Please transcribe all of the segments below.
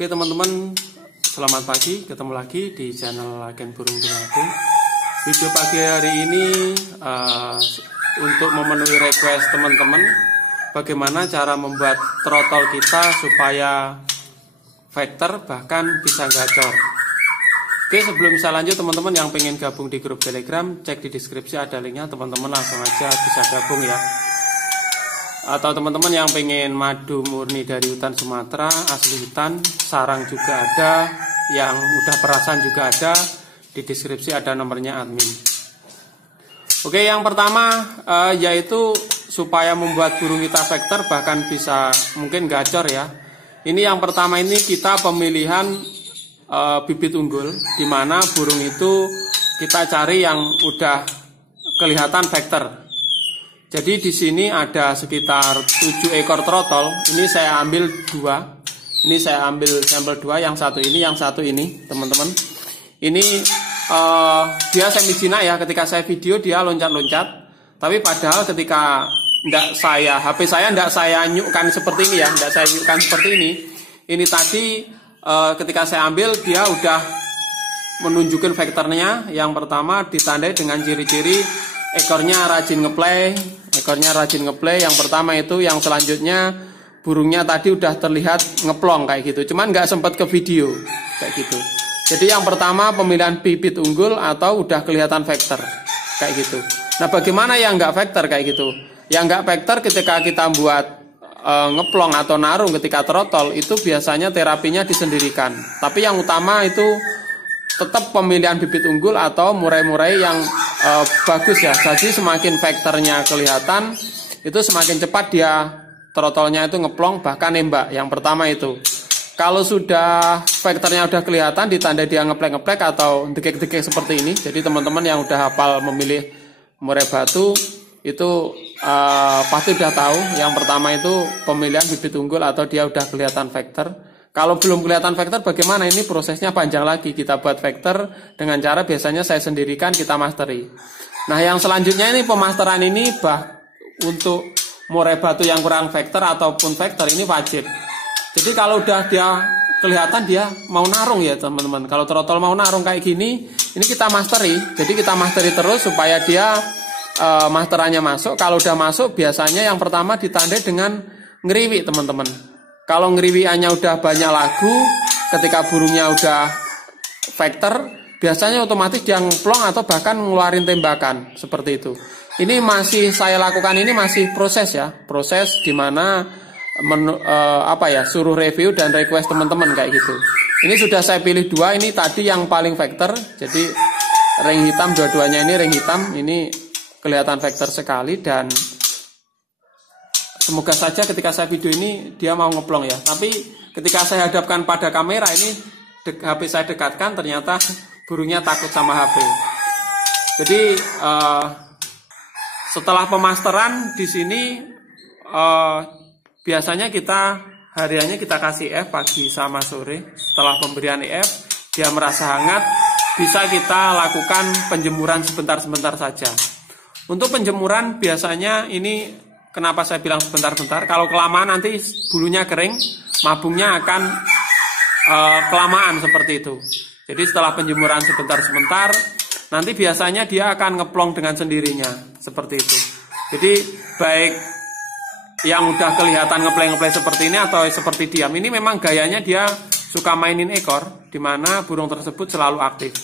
Oke teman-teman, selamat pagi, ketemu lagi di channel Agen Burung Tulungagung. Video pagi hari ini untuk memenuhi request teman-teman, bagaimana cara membuat trotol kita supaya vector bahkan bisa gacor. Oke, sebelum saya lanjut, teman-teman yang pengen gabung di grup Telegram, cek di deskripsi ada linknya, teman-teman langsung aja bisa gabung ya. Atau teman-teman yang pengen madu murni dari hutan Sumatera, asli hutan, sarang juga ada, yang udah perasan juga ada, di deskripsi ada nomornya admin. Oke, yang pertama yaitu supaya membuat burung kita vector bahkan bisa mungkin gacor ya. Ini yang pertama, ini kita pemilihan bibit unggul, dimana burung itu kita cari yang udah kelihatan vector. Jadi di sini ada sekitar 7 ekor trotol. Ini saya ambil 2. Ini saya ambil sampel 2, yang satu ini, teman-teman. Ini dia semi-jinak ya. Ketika saya video dia loncat-loncat. Tapi padahal ketika HP saya enggak saya nyukkan seperti ini ya, enggak saya nyukkan seperti ini. Ini tadi ketika saya ambil dia udah menunjukkan vektornya. Yang pertama ditandai dengan ciri-ciri ekornya rajin ngeplay, yang pertama itu. Yang selanjutnya burungnya tadi udah terlihat ngeplong kayak gitu, cuman nggak sempat ke video kayak gitu. Jadi yang pertama pemilihan bibit unggul atau udah kelihatan vector kayak gitu. Nah, bagaimana yang nggak vector kayak gitu? Yang nggak vector ketika kita buat ngeplong atau narung ketika trotol itu biasanya terapinya disendirikan. Tapi yang utama itu tetap pemilihan bibit unggul atau murai-murai yang bagus ya. Jadi semakin vektornya kelihatan, itu semakin cepat dia trotolnya itu ngeplong bahkan nembak. Yang pertama itu. Kalau sudah vektornya udah kelihatan, ditandai dia ngeplek-ngeplek atau dekik-dekik seperti ini. Jadi teman-teman yang udah hafal memilih murai batu itu pasti udah tahu. Yang pertama itu pemilihan bibit unggul atau dia udah kelihatan vektor. Kalau belum kelihatan vektor, bagaimana? Ini prosesnya panjang lagi. Kita buat vektor dengan cara biasanya saya sendirikan, kita masteri. Nah, yang selanjutnya ini pemasteran ini untuk murai batu yang kurang vektor ataupun vektor ini wajib. Jadi kalau udah dia kelihatan dia mau narung ya teman-teman. Kalau trotol mau narung kayak gini, ini kita masteri. Jadi kita masteri terus supaya dia masterannya masuk. Kalau udah masuk, biasanya yang pertama ditandai dengan ngeriwi teman-teman. Kalau ngeriwiannya udah banyak lagu, ketika burungnya udah vector, biasanya otomatis dia ngeplong atau bahkan ngeluarin tembakan seperti itu. Ini masih saya lakukan, ini masih proses ya, proses dimana suruh review dan request teman-teman kayak gitu. Ini sudah saya pilih 2, ini tadi yang paling vector, jadi ring hitam, dua-duanya ini ring hitam, ini kelihatan vector sekali. Dan semoga saja ketika saya video ini dia mau ngeplong ya. Tapi ketika saya hadapkan pada kamera ini, HP saya dekatkan, ternyata burungnya takut sama HP. Jadi setelah pemasteran di sini biasanya kita hariannya kita kasih EF pagi sama sore. Setelah pemberian EF dia merasa hangat, bisa kita lakukan penjemuran sebentar-sebentar saja. Untuk penjemuran biasanya ini, kenapa saya bilang sebentar-bentar? Kalau kelamaan nanti bulunya kering, mabungnya akan kelamaan seperti itu. Jadi setelah penjemuran sebentar-sebentar, nanti biasanya dia akan ngeplong dengan sendirinya seperti itu. Jadi baik yang udah kelihatan ngeplay-ngeplay seperti ini atau seperti diam, ini memang gayanya dia suka mainin ekor, dimana burung tersebut selalu aktif.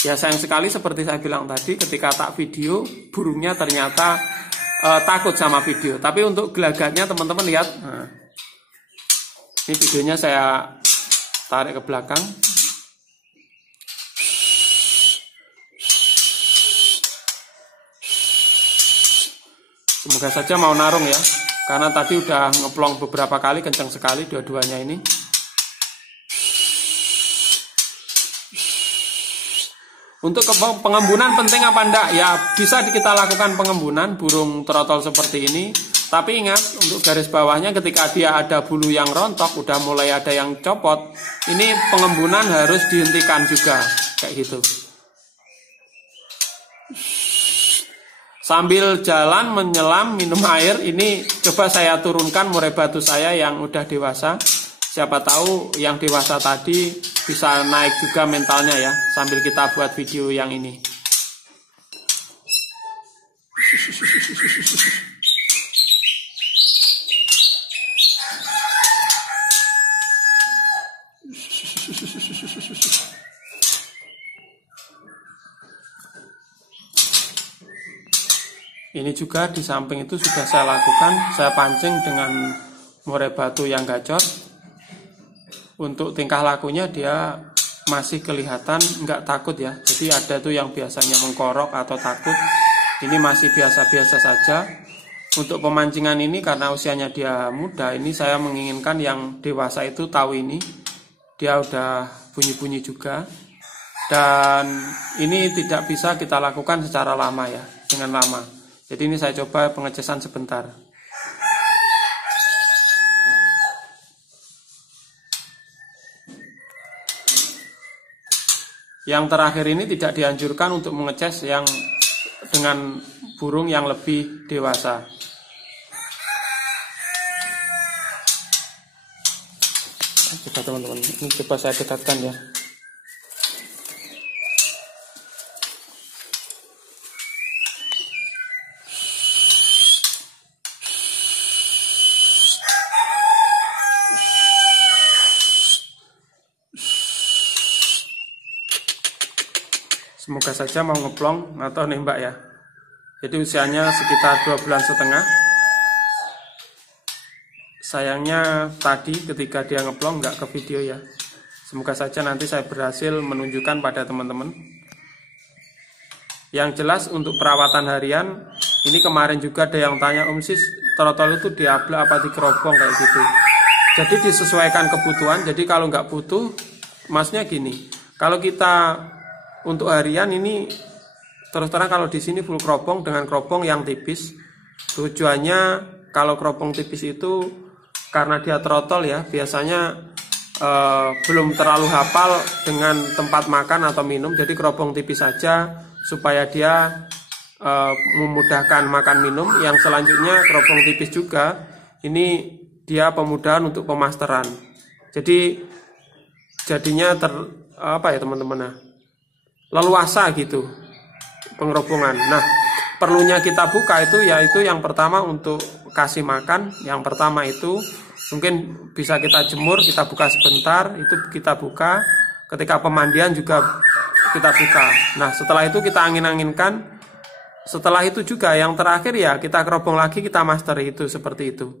Ya sayang sekali seperti saya bilang tadi, ketika tak video burungnya ternyata takut sama video. Tapi untuk gelagatnya teman-teman lihat. Nah, ini videonya saya tarik ke belakang. Semoga saja mau narung ya, karena tadi udah ngeplong beberapa kali, kencang sekali dua-duanya ini. Untuk pengembunan penting apa enggak? Ya bisa kita lakukan pengembunan burung trotol seperti ini. Tapi ingat, untuk garis bawahnya ketika dia ada bulu yang rontok, udah mulai ada yang copot, ini pengembunan harus dihentikan juga, kayak gitu. Sambil jalan menyelam minum air, ini coba saya turunkan murai batu saya yang udah dewasa. Siapa tahu yang dewasa tadi bisa naik juga mentalnya ya, sambil kita buat video yang ini. Ini juga di samping itu sudah saya lakukan, saya pancing dengan murai batu yang gacor. Untuk tingkah lakunya dia masih kelihatan nggak takut ya. Jadi ada tuh yang biasanya mengkorok atau takut, ini masih biasa-biasa saja. Untuk pemancingan ini karena usianya dia muda, ini saya menginginkan yang dewasa itu tahu ini. Dia udah bunyi-bunyi juga. Dan ini tidak bisa kita lakukan secara lama ya, dengan lama. Jadi ini saya coba pengecasan sebentar. Yang terakhir ini tidak dianjurkan untuk mengecas yang dengan burung yang lebih dewasa. Coba teman-teman, ini coba saya dekatkan ya. Semoga saja mau ngeplong atau nembak ya. Jadi usianya sekitar 2,5 bulan. Sayangnya tadi ketika dia ngeplong nggak ke video ya. Semoga saja nanti saya berhasil menunjukkan pada teman-teman. Yang jelas untuk perawatan harian, ini kemarin juga ada yang tanya, Om Sis, trotol itu diablak apa dikerobong kayak gitu. Jadi disesuaikan kebutuhan. Jadi kalau nggak butuh, maksudnya gini, kalau kita untuk harian ini terus terang kalau di sini full keropong dengan keropong yang tipis. Tujuannya kalau keropong tipis itu karena dia trotol ya, biasanya belum terlalu hafal dengan tempat makan atau minum. Jadi keropong tipis saja supaya dia memudahkan makan minum. Yang selanjutnya keropong tipis juga ini dia pemudahan untuk pemasteran. Jadi jadinya apa ya teman-teman, leluasa gitu pengerobongan. Nah, perlunya kita buka itu yaitu yang pertama untuk kasih makan. Yang pertama itu mungkin bisa kita jemur, kita buka sebentar, itu kita buka. Ketika pemandian juga kita buka. Nah, setelah itu kita angin-anginkan. Setelah itu juga yang terakhir ya kita kerobong lagi, kita master itu seperti itu.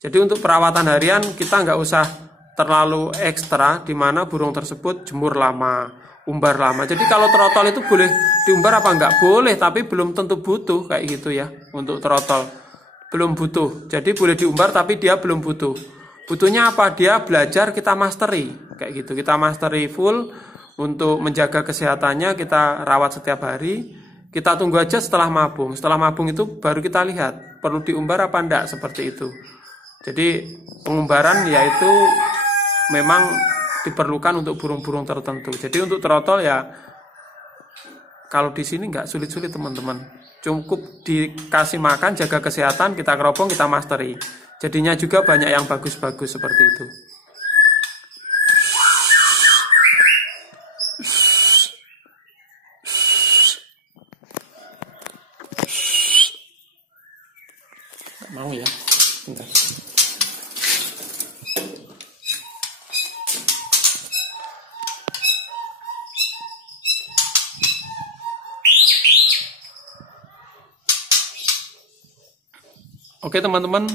Jadi untuk perawatan harian kita nggak usah terlalu ekstra, di mana burung tersebut jemur lama, umbar lama. Jadi kalau trotol itu boleh diumbar apa enggak? Boleh, tapi belum tentu butuh kayak gitu ya. Untuk trotol belum butuh. Jadi boleh diumbar tapi dia belum butuh. Butuhnya apa? Dia belajar, kita mastery kayak gitu. Kita mastery full untuk menjaga kesehatannya, kita rawat setiap hari. Kita tunggu aja setelah mabung. Setelah mabung itu baru kita lihat perlu diumbar apa enggak, seperti itu. Jadi pengumbaran yaitu memang diperlukan untuk burung-burung tertentu. Jadi untuk trotol ya kalau di sini nggak sulit-sulit teman-teman. Cukup dikasih makan, jaga kesehatan, kita keropong, kita mastery. Jadinya juga banyak yang bagus-bagus seperti itu. Nggak mau ya, bentar. Oke teman-teman,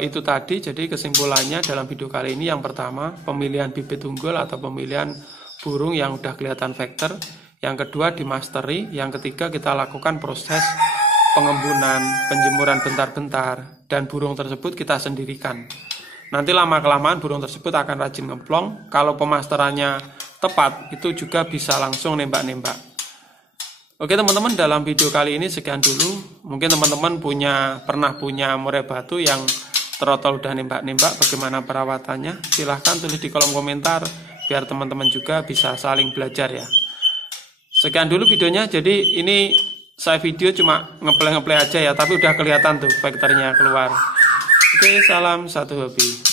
itu tadi jadi kesimpulannya dalam video kali ini. Yang pertama, pemilihan bibit unggul atau pemilihan burung yang udah kelihatan vektor. Yang kedua, di mastery. Yang ketiga, kita lakukan proses pengembunan, penjemuran bentar-bentar, dan burung tersebut kita sendirikan. Nanti lama-kelamaan burung tersebut akan rajin ngeplong. Kalau pemasterannya tepat, itu juga bisa langsung nembak-nembak. Oke teman-teman, dalam video kali ini sekian dulu. Mungkin teman-teman pernah punya murai batu yang trotol udah nembak-nembak, bagaimana perawatannya? Silahkan tulis di kolom komentar biar teman-teman juga bisa saling belajar ya. Sekian dulu videonya. Jadi ini saya video cuma ngeplay aja ya, tapi udah kelihatan tuh vektornya keluar. Oke, salam satu hobi.